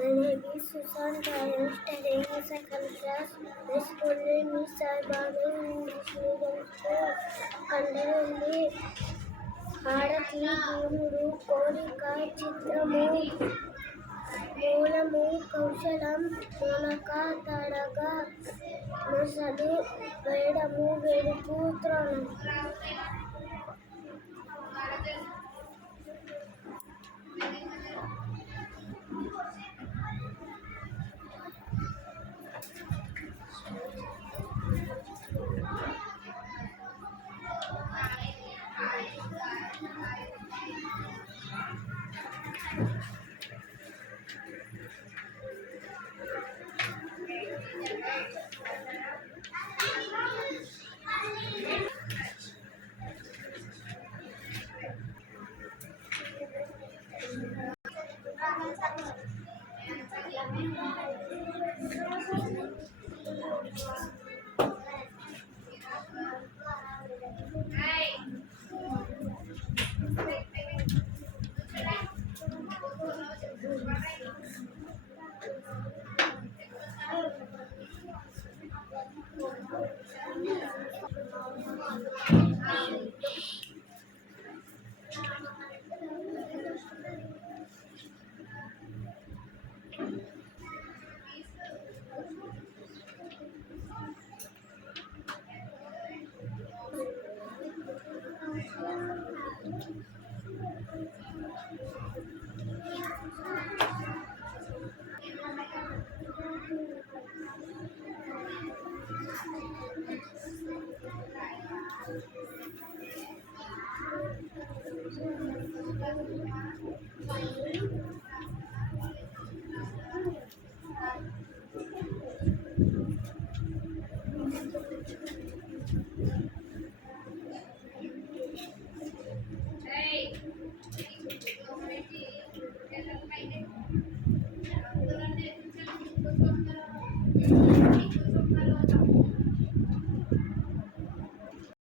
My name is Susan. I am studying second class. My school name is Sai Baba English Medium School. కండలి ఆడతి భీముడు కోరిక చిత్రము మూలము కౌశలం మొనక తడగా నొసలు వేడము వెడుపు త్రోణం.